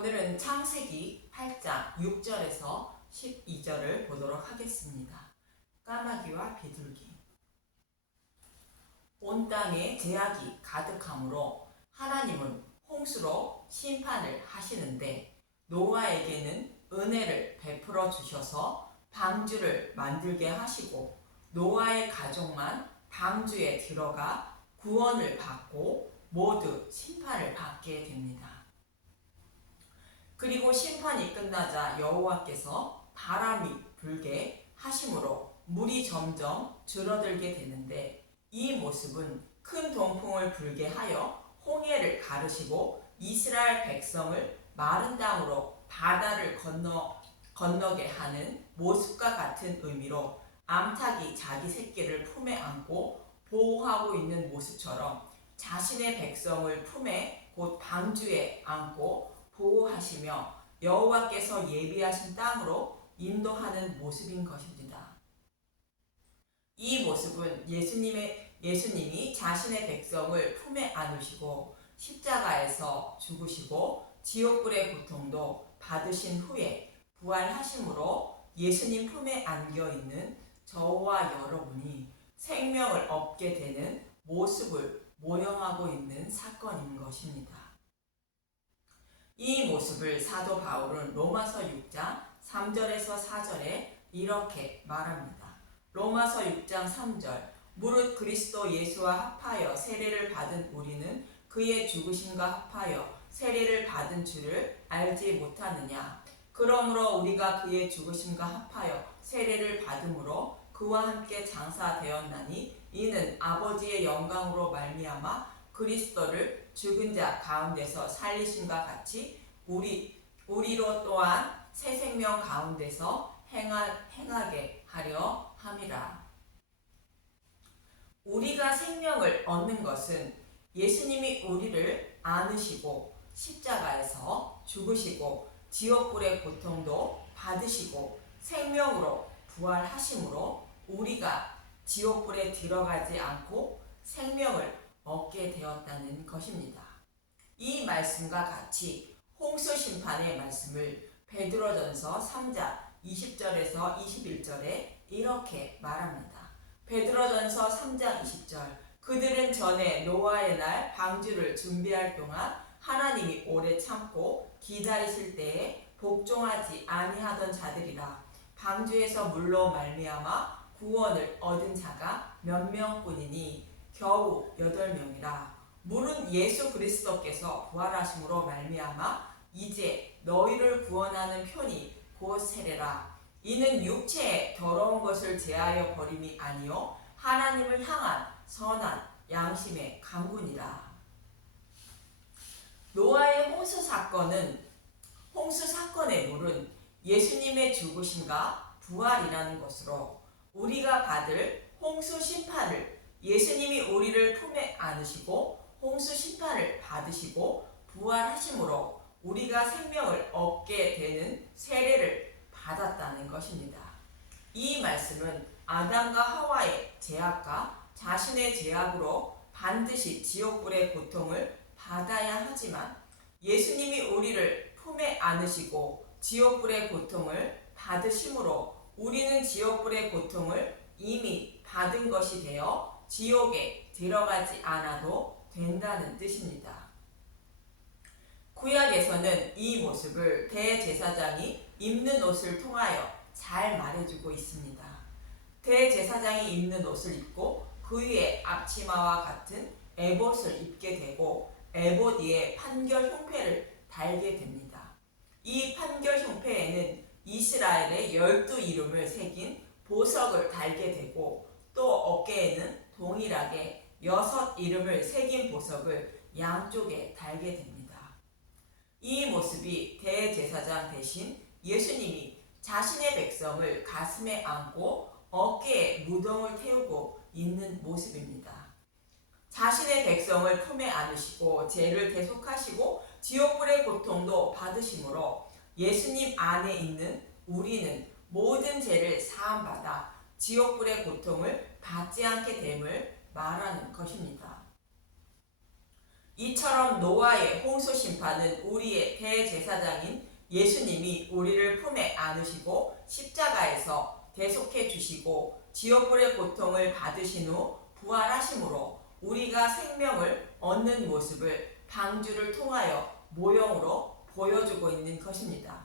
오늘은 창세기 8장 6절에서 12절을 보도록 하겠습니다. 까마귀와 비둘기. 온 땅에 재앙이 가득하므로 하나님은 홍수로 심판을 하시는데 노아에게는 은혜를 베풀어 주셔서 방주를 만들게 하시고 노아의 가족만 방주에 들어가 구원을 받고 모두 심판을 받게 됩니다. 그리고 심판이 끝나자 여호와께서 바람이 불게 하심으로 물이 점점 줄어들게 되는데 이 모습은 큰 동풍을 불게 하여 홍해를 가르시고 이스라엘 백성을 마른 땅으로 바다를 건너게 하는 모습과 같은 의미로 암탉이 자기 새끼를 품에 안고 보호하고 있는 모습처럼 자신의 백성을 품에 곧 방주에 안고 보호하시며 여호와께서 예비하신 땅으로 인도하는 모습인 것입니다. 이 모습은 예수님이 자신의 백성을 품에 안으시고 십자가에서 죽으시고 지옥불의 고통도 받으신 후에 부활하심으로 예수님 품에 안겨 있는 저와 여러분이 생명을 얻게 되는 모습을 모형하고 있는 사건인 것입니다. 이 모습을 사도 바울은 로마서 6장 3절에서 4절에 이렇게 말합니다. 로마서 6장 3절 무릇 그리스도 예수와 합하여 세례를 받은 우리는 그의 죽으심과 합하여 세례를 받은 줄을 알지 못하느냐. 그러므로 우리가 그의 죽으심과 합하여 세례를 받음으로 그와 함께 장사되었나니 이는 아버지의 영광으로 말미암아 그리스도를 죽은 자 가운데서 살리심과 같이 우리로 또한 새 생명 가운데서 행하게 하려 함이라. 우리가 생명을 얻는 것은 예수님이 우리를 안으시고 십자가에서 죽으시고 지옥불의 고통도 받으시고 생명으로 부활하심으로 우리가 지옥불에 들어가지 않고 생명을 얻게 되었다는 것입니다. 이 말씀과 같이 홍수 심판의 말씀을 베드로전서 3장 20절에서 21절에 이렇게 말합니다. 베드로전서 3장 20절 그들은 전에 노아의 날 방주를 준비할 동안 하나님이 오래 참고 기다리실 때에 복종하지 아니하던 자들이라. 방주에서 물로 말미암아 구원을 얻은 자가 몇 명뿐이니 겨우 8명이라. 물은 예수 그리스도께서 부활하심으로 말미암아 이제 너희를 구원하는 편이 곧 세례라. 이는 육체의 더러운 것을 제하여 버림이 아니요 하나님을 향한 선한 양심의 강군이라. 노아의 홍수 사건의 물은 예수님의 죽으심과 부활이라는 것으로 우리가 받을 홍수 심판을 예수님이 우리를 품에 안으시고 홍수 심판을 받으시고 부활하심으로 우리가 생명을 얻게 되는 세례를 받았다는 것입니다. 이 말씀은 아담과 하와의 죄악과 자신의 죄악으로 반드시 지옥불의 고통을 받아야 하지만 예수님이 우리를 품에 안으시고 지옥불의 고통을 받으심으로 우리는 지옥불의 고통을 이미 받은 것이 되어 지옥에 들어가지 않아도 된다는 뜻입니다. 구약에서는 이 모습을 대제사장이 입는 옷을 통하여 잘 말해주고 있습니다. 대제사장이 입는 옷을 입고 그 위에 앞치마와 같은 에봇을 입게 되고 에봇 위에 판결 흉패를 달게 됩니다. 이 판결 흉패에는 이스라엘의 12이름을 새긴 보석을 달게 되고 또 어깨에는 동일하게 6이름을 새긴 보석을 양쪽에 달게 됩니다. 이 모습이 대제사장 대신 예수님이 자신의 백성을 가슴에 안고 어깨에 무덤을 태우고 있는 모습입니다. 자신의 백성을 품에 안으시고 죄를 대속하시고 지옥불의 고통도 받으심으로 예수님 안에 있는 우리는 모든 죄를 사함받아 지옥불의 고통을 받지 않게 됨을 말하는 것입니다. 이처럼 노아의 홍수 심판은 우리의 대제사장인 예수님이 우리를 품에 안으시고 십자가에서 대속해 주시고 지옥불의 고통을 받으신 후 부활하심으로 우리가 생명을 얻는 모습을 방주를 통하여 모형으로 보여주고 있는 것입니다.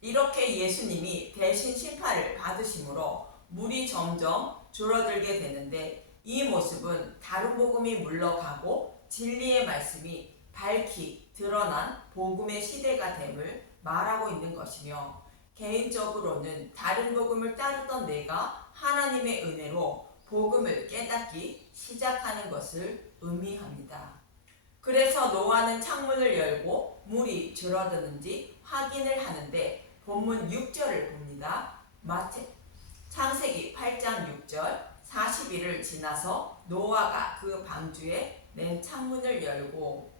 이렇게 예수님이 대신 심판을 받으심으로 물이 점점 줄어들게 되는데 이 모습은 다른 복음이 물러가고 진리의 말씀이 밝히 드러난 복음의 시대가 됨을 말하고 있는 것이며, 개인적으로는 다른 복음을 따르던 내가 하나님의 은혜로 복음을 깨닫기 시작하는 것을 의미합니다. 그래서 노아는 창문을 열고 물이 줄어드는지 확인을 하는데 본문 6절을 봅니다. 창세기 8장 6절 40일을 지나서 노아가 그 방주에 낸 창문을 열고,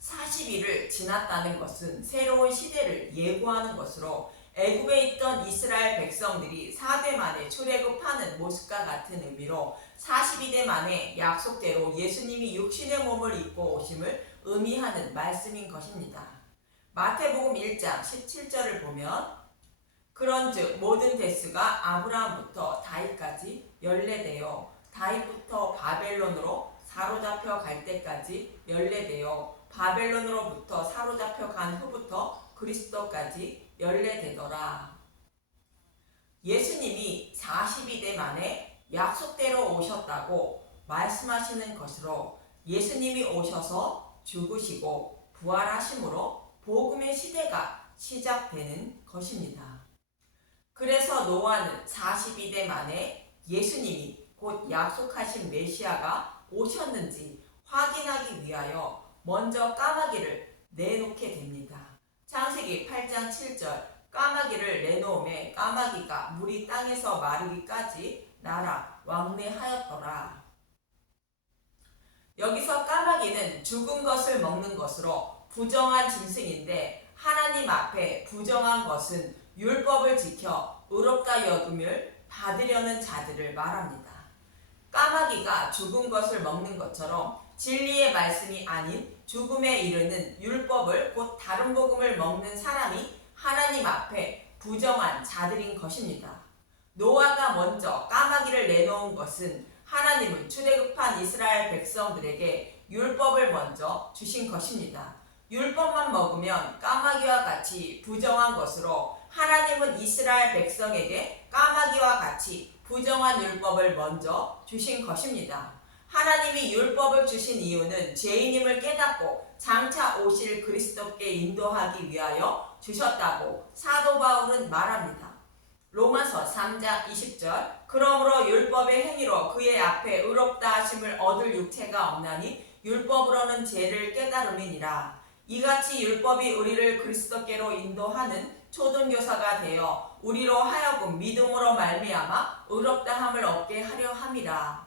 40일을 지났다는 것은 새로운 시대를 예고하는 것으로 애굽에 있던 이스라엘 백성들이 4대 만에 출애굽하는 모습과 같은 의미로 42대 만에 약속대로 예수님이 육신의 몸을 입고 오심을 의미하는 말씀인 것입니다. 마태복음 1장 17절을 보면 그런즉 모든 대수가 아브라함부터 다윗까지 연례되어 다윗부터 바벨론으로 사로잡혀 갈 때까지 연례되어 바벨론으로부터 사로잡혀 간 후부터 그리스도까지 연례되더라. 예수님이 42대 만에 약속대로 오셨다고 말씀하시는 것으로 예수님이 오셔서 죽으시고 부활하심으로 복음의 시대가 시작되는 것입니다. 그래서 노아는 42대 만에 예수님이 곧 약속하신 메시아가 오셨는지 확인하기 위하여 먼저 까마귀를 내놓게 됩니다. 창세기 8장 7절 까마귀를 내놓음에 까마귀가 물이 땅에서 마르기까지 날아 왕래하였더라. 여기서 까마귀는 죽은 것을 먹는 것으로 부정한 짐승인데, 하나님 앞에 부정한 것은 율법을 지켜 의롭다 여김을 받으려는 자들을 말합니다. 까마귀가 죽은 것을 먹는 것처럼 진리의 말씀이 아닌 죽음에 이르는 율법을 곧 다른 복음을 먹는 사람이 하나님 앞에 부정한 자들인 것입니다. 노아가 먼저 까마귀를 내놓은 것은 하나님은 출애굽한 이스라엘 백성들에게 율법을 먼저 주신 것입니다. 율법만 먹으면 까마귀와 같이 부정한 것으로 하나님은 이스라엘 백성에게 까마귀와 같이 부정한 율법을 먼저 주신 것입니다. 하나님이 율법을 주신 이유는 죄인임을 깨닫고 장차 오실 그리스도께 인도하기 위하여 주셨다고 사도 바울은 말합니다. 로마서 3장 20절 그러므로 율법의 행위로 그의 앞에 의롭다 하심을 얻을 육체가 없나니 율법으로는 죄를 깨달음이니라. 이같이 율법이 우리를 그리스도께로 인도하는 초등교사가 되어 우리로 하여금 믿음으로 말미암아 의롭다함을 얻게 하려 함이라.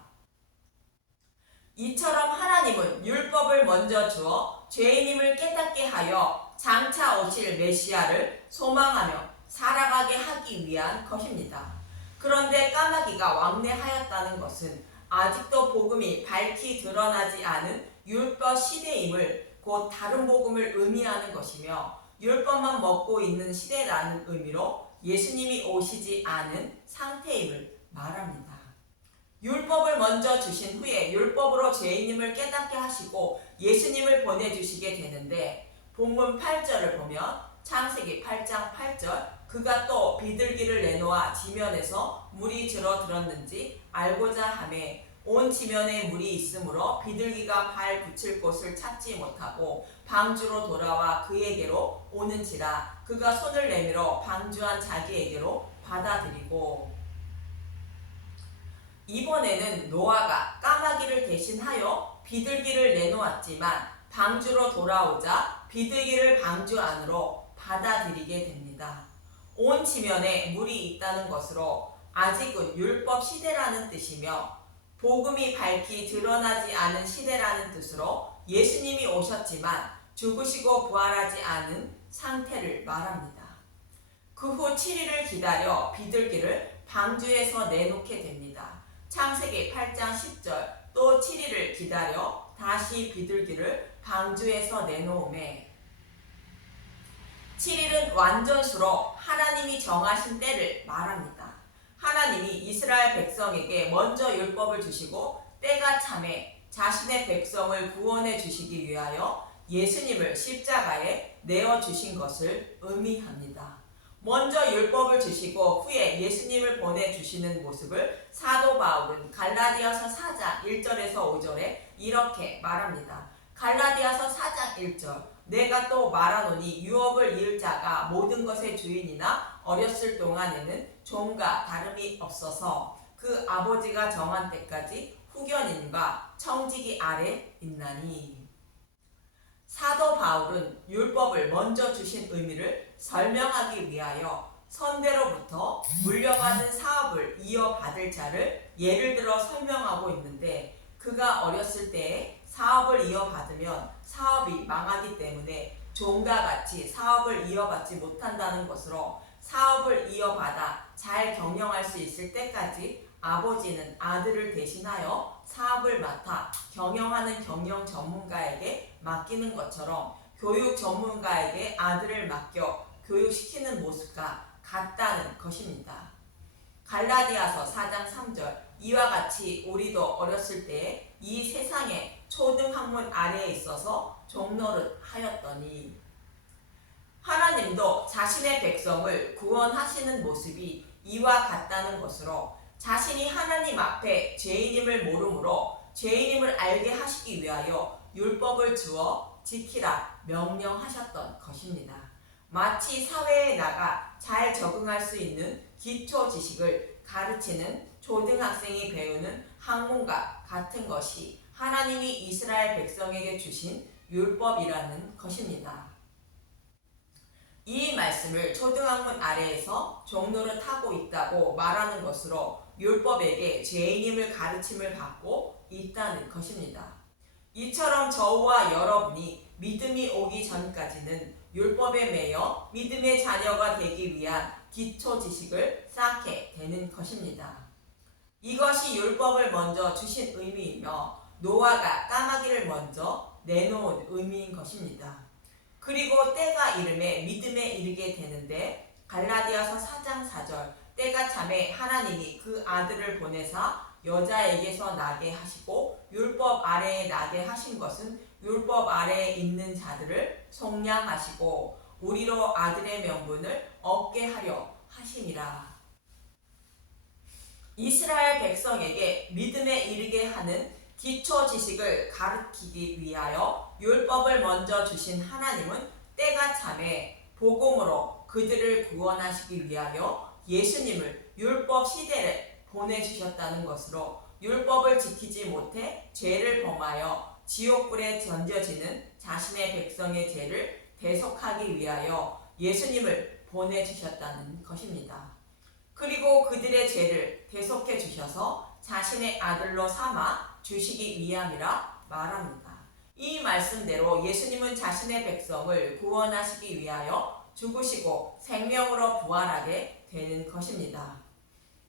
이처럼 하나님은 율법을 먼저 주어 죄인임을 깨닫게 하여 장차 오실 메시아를 소망하며 살아가게 하기 위한 것입니다. 그런데 까마귀가 왕래하였다는 것은 아직도 복음이 밝히 드러나지 않은 율법 시대임을 곧 다른 복음을 의미하는 것이며, 율법만 먹고 있는 시대라는 의미로 예수님이 오시지 않은 상태임을 말합니다. 율법을 먼저 주신 후에 율법으로 죄인임을 깨닫게 하시고 예수님을 보내주시게 되는데, 본문 8절을 보면 창세기 8장 8절 그가 또 비둘기를 내놓아 지면에서 물이 줄어들었는지 알고자 하매 온 지면에 물이 있으므로 비둘기가 발 붙일 곳을 찾지 못하고 방주로 돌아와 그에게로 오는지라. 그가 손을 내밀어 방주한 자기에게로 받아들이고. 이번에는 노아가 까마귀를 대신하여 비둘기를 내놓았지만 방주로 돌아오자 비둘기를 방주 안으로 받아들이게 됩니다. 온 지면에 물이 있다는 것으로 아직은 율법 시대라는 뜻이며 복음이 밝히 드러나지 않은 시대라는 뜻으로 예수님이 오셨지만 죽으시고 부활하지 않은 상태를 말합니다. 그 후 7일을 기다려 비둘기를 방주에서 내놓게 됩니다. 창세기 8장 10절 또 7일을 기다려 다시 비둘기를 방주에서 내놓음에 7일은 완전수로 하나님이 정하신 때를 말합니다. 하나님이 이스라엘 백성에게 먼저 율법을 주시고 때가 참에 자신의 백성을 구원해 주시기 위하여 예수님을 십자가에 내어주신 것을 의미합니다. 먼저 율법을 주시고 후에 예수님을 보내주시는 모습을 사도 바울은 갈라디아서 4장 1절에서 5절에 이렇게 말합니다. 갈라디아서 4장 1절 내가 또 말하노니 유업을 이을 자가 모든 것의 주인이나 어렸을 동안에는 종과 다름이 없어서 그 아버지가 정한 때까지 후견인과 청지기 아래 있나니. 사도 바울은 율법을 먼저 주신 의미를 설명하기 위하여 선대로부터 물려받은 사업을 이어받을 자를 예를 들어 설명하고 있는데 그가 어렸을 때에 사업을 이어받으면 사업이 망하기 때문에 종과 같이 사업을 이어받지 못한다는 것으로 사업을 이어받아 잘 경영할 수 있을 때까지 아버지는 아들을 대신하여 사업을 맡아 경영하는 경영 전문가에게 맡기는 것처럼 교육 전문가에게 아들을 맡겨 교육시키는 모습과 같다는 것입니다. 갈라디아서 4장 3절 이와 같이 우리도 어렸을 때 이 세상의 초등학문 아래에 있어서 종노릇 하였더니 하나님도 자신의 백성을 구원하시는 모습이 이와 같다는 것으로 자신이 하나님 앞에 죄인임을 모르므로 죄인임을 알게 하시기 위하여 율법을 주어 지키라 명령하셨던 것입니다. 마치 사회에 나가 잘 적응할 수 있는 기초 지식을 가르치는 초등학생이 배우는 학문과 같은 것이 하나님이 이스라엘 백성에게 주신 율법이라는 것입니다. 이 말씀을 초등학문 아래에서 종로를 타고 있다고 말하는 것으로 율법에게 죄인임을 가르침을 받고 있다는 것입니다. 이처럼 저와 여러분이 믿음이 오기 전까지는 율법에 매여 믿음의 자녀가 되기 위한 기초 지식을 쌓게 되는 것입니다. 이것이 율법을 먼저 주신 의미이며 노아가 까마귀를 먼저 내놓은 의미인 것입니다. 그리고 때가 이름에 믿음에 이르게 되는데 갈라디아서 4장 4절 때가 참에 하나님이 그 아들을 보내사 여자에게서 나게 하시고 율법 아래에 나게 하신 것은 율법 아래에 있는 자들을 속량하시고 우리로 아들의 명분을 얻게 하려 하심이라. 이스라엘 백성에게 믿음에 이르게 하는 기초 지식을 가르치기 위하여 율법을 먼저 주신 하나님은 때가 참에 복음으로 그들을 구원하시기 위하여 예수님을 율법 시대에 보내주셨다는 것으로 율법을 지키지 못해 죄를 범하여 지옥불에 던져지는 자신의 백성의 죄를 대속하기 위하여 예수님을 보내주셨다는 것입니다. 그리고 그들의 죄를 대속해 주셔서 자신의 아들로 삼아 주시기 위함이라 말합니다. 이 말씀대로 예수님은 자신의 백성을 구원하시기 위하여 죽으시고 생명으로 부활하게 되는 것입니다.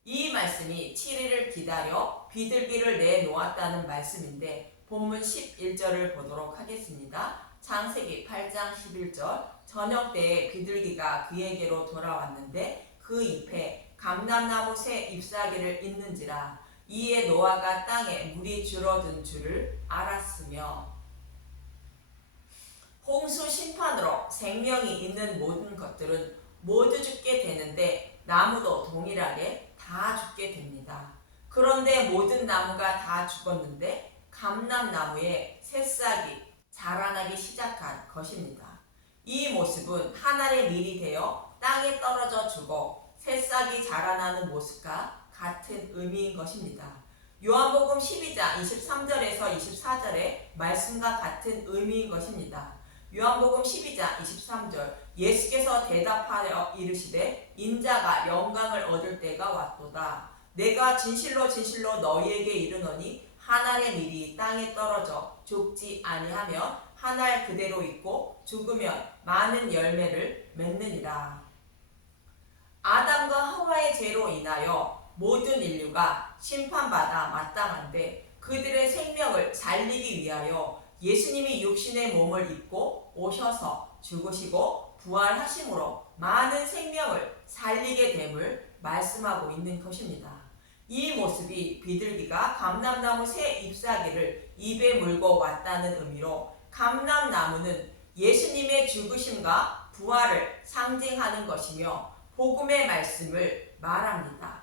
이 말씀이 7일을 기다려 비둘기를 내놓았다는 말씀인데 본문 11절을 보도록 하겠습니다. 창세기 8장 11절 저녁 때에 비둘기가 그에게로 돌아왔는데 그 잎에 감람나무 새 잎사귀를 잇는지라 이에 노아가 땅에 물이 줄어든 줄을 알았으며 홍수 심판으로 생명이 있는 모든 것들은 모두 죽게 되는데 나무도 동일하게 다 죽게 됩니다. 그런데 모든 나무가 다 죽었는데 감람나무에 새싹이 자라나기 시작한 것입니다. 이 모습은 하늘의 밀이 되어 땅에 떨어져 죽어 새싹이 자라나는 모습과 같은 의미인 것입니다. 요한복음 12장 23절에서 24절의 말씀과 같은 의미인 것입니다. 요한복음 12장 23절 예수께서 대답하여 이르시되 인자가 영광을 얻을 때가 왔도다. 내가 진실로 진실로 너희에게 이르노니 한 알의 밀이 땅에 떨어져 죽지 아니하면 한 알 그대로 있고 죽으면 많은 열매를 맺느니라. 아담과 하와의 죄로 인하여 모든 인류가 심판받아 마땅한데 그들의 생명을 살리기 위하여 예수님이 육신의 몸을 입고 오셔서 죽으시고 부활하심으로 많은 생명을 살리게 됨을 말씀하고 있는 것입니다. 이 모습이 비둘기가 감람나무 새 잎사귀를 입에 물고 왔다는 의미로 감람나무는 예수님의 죽으심과 부활을 상징하는 것이며 복음의 말씀을 말합니다.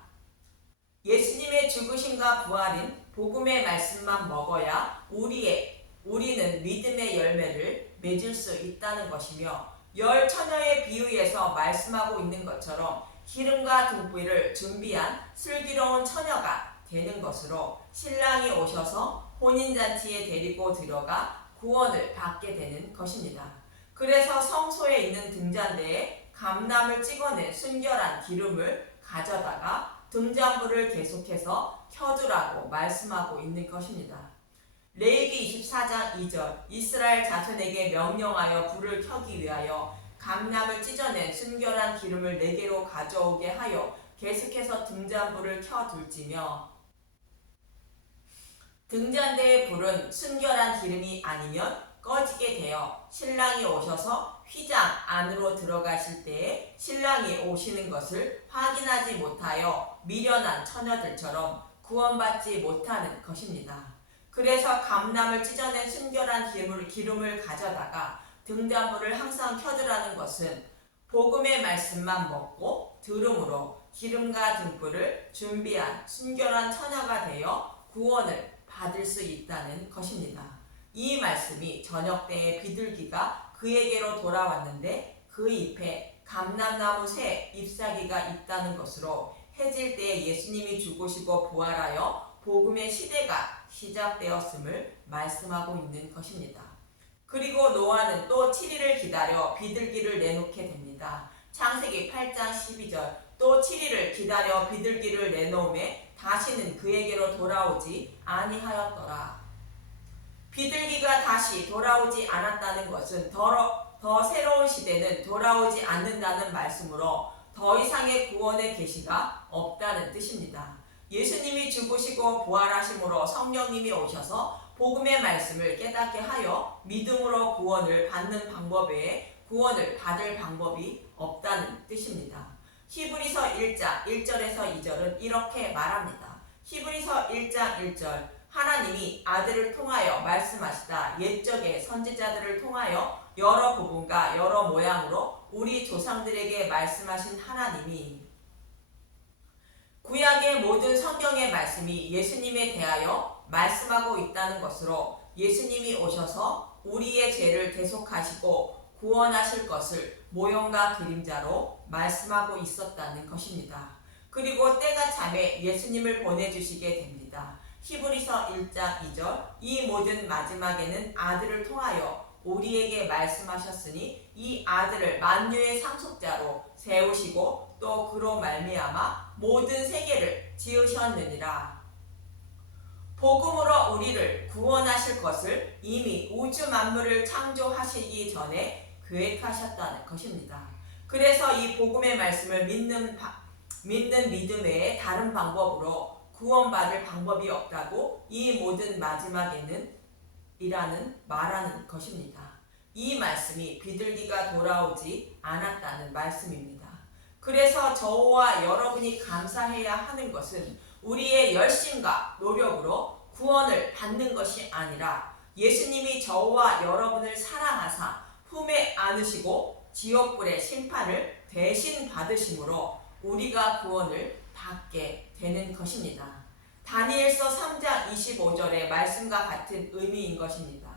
예수님의 죽으심과 부활인 복음의 말씀만 먹어야 우리는 믿음의 열매를 맺을 수 있다는 것이며 열 처녀의 비유에서 말씀하고 있는 것처럼 기름과 등불을 준비한 슬기로운 처녀가 되는 것으로 신랑이 오셔서 혼인잔치에 데리고 들어가 구원을 받게 되는 것입니다. 그래서 성소에 있는 등잔대에 감람을 찍어낸 순결한 기름을 가져다가 등잔불을 계속해서 켜두라고 말씀하고 있는 것입니다. 레위기 24장 2절 이스라엘 자손에게 명령하여 불을 켜기 위하여 감람을 찢어낸 순결한 기름을 4개로 가져오게 하여 계속해서 등잔불을 켜둘지며 등잔대의 불은 순결한 기름이 아니면 꺼지게 되어 신랑이 오셔서 휘장 안으로 들어가실 때에 신랑이 오시는 것을 확인하지 못하여 미련한 처녀들처럼 구원받지 못하는 것입니다. 그래서 감람을 찢어낸 순결한 기름을 가져다가 등잔불을 항상 켜두라는 것은 복음의 말씀만 먹고 들음으로 기름과 등불을 준비한 순결한 처녀가 되어 구원을 받을 수 있다는 것입니다. 이 말씀이 저녁 때에 비둘기가 그에게로 돌아왔는데 그 잎에 감람나무 새 잎사귀가 있다는 것으로 해질 때에 예수님이 죽으시고 부활하여 복음의 시대가 시작되었음을 말씀하고 있는 것입니다. 그리고 노아는 또 7일을 기다려 비둘기를 내놓게 됩니다. 창세기 8장 12절 또 7일을 기다려 비둘기를 내놓음에 다시는 그에게로 돌아오지 아니하였더라. 비둘기가 다시 돌아오지 않았다는 것은 더 새로운 시대는 돌아오지 않는다는 말씀으로 더 이상의 구원의 계시가 없다는 뜻입니다. 예수님이 죽으시고 부활하심으로 성령님이 오셔서 복음의 말씀을 깨닫게 하여 믿음으로 구원을 받는 방법 외에 구원을 받을 방법이 없다는 뜻입니다. 히브리서 1장 1절에서 2절은 이렇게 말합니다. 히브리서 1장 1절 하나님이 아들을 통하여 말씀하시다 옛적의 선지자들을 통하여 여러 부분과 여러 모양으로 우리 조상들에게 말씀하신 하나님이 구약의 모든 성경의 말씀이 예수님에 대하여 말씀하고 있다는 것으로 예수님이 오셔서 우리의 죄를 대속하시고 구원하실 것을 모형과 그림자로 말씀하고 있었다는 것입니다. 그리고 때가 차매 예수님을 보내주시게 됩니다. 히브리서 1장 2절 이 모든 마지막에는 아들을 통하여 우리에게 말씀하셨으니 이 아들을 만유의 상속자로 세우시고 또 그로 말미암아 모든 세계를 지으셨느니라. 복음으로 우리를 구원하실 것을 이미 우주 만물을 창조하시기 전에 계획하셨다는 것입니다. 그래서 이 복음의 말씀을 믿는 믿음 외에 다른 방법으로 구원받을 방법이 없다고 이 모든 마지막에는 말하는 것입니다. 이 말씀이 비둘기가 돌아오지 않았다는 말씀입니다. 그래서 저와 여러분이 감사해야 하는 것은 우리의 열심과 노력으로 구원을 받는 것이 아니라 예수님이 저와 여러분을 사랑하사 품에 안으시고 지옥불의 심판을 대신 받으심으로 우리가 구원을 받게 되는 것입니다. 다니엘서 3장 25절의 말씀과 같은 의미인 것입니다.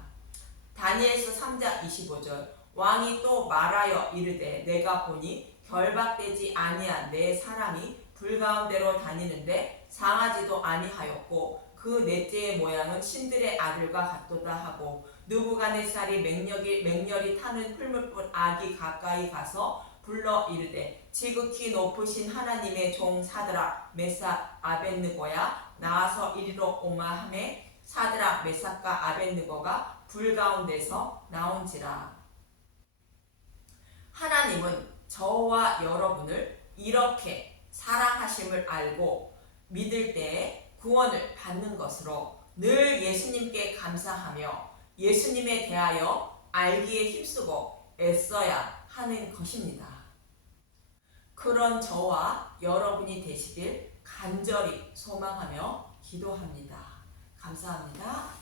다니엘서 3장 25절 왕이 또 말하여 이르되 내가 보니 결박되지 아니한 내 사람이 불 가운데로 다니는데 상하지도 아니하였고 그 넷째의 모양은 신들의 아들과 같도다 하고 느부갓네살이 맹렬히 타는 풀무불 악이 가까이 가서 불러 이르되 지극히 높으신 하나님의 종 사드락 메삭 아벳느고야 나와서 이리로 오마 하매 사드락 메삭과 아벳느고가 불 가운데서 나온지라. 하나님은 저와 여러분을 이렇게 사랑하심을 알고 믿을 때 구원을 받는 것으로 늘 예수님께 감사하며 예수님에 대하여 알기에 힘쓰고 애써야 하는 것입니다. 그런 저와 여러분이 되시길 간절히 소망하며 기도합니다. 감사합니다.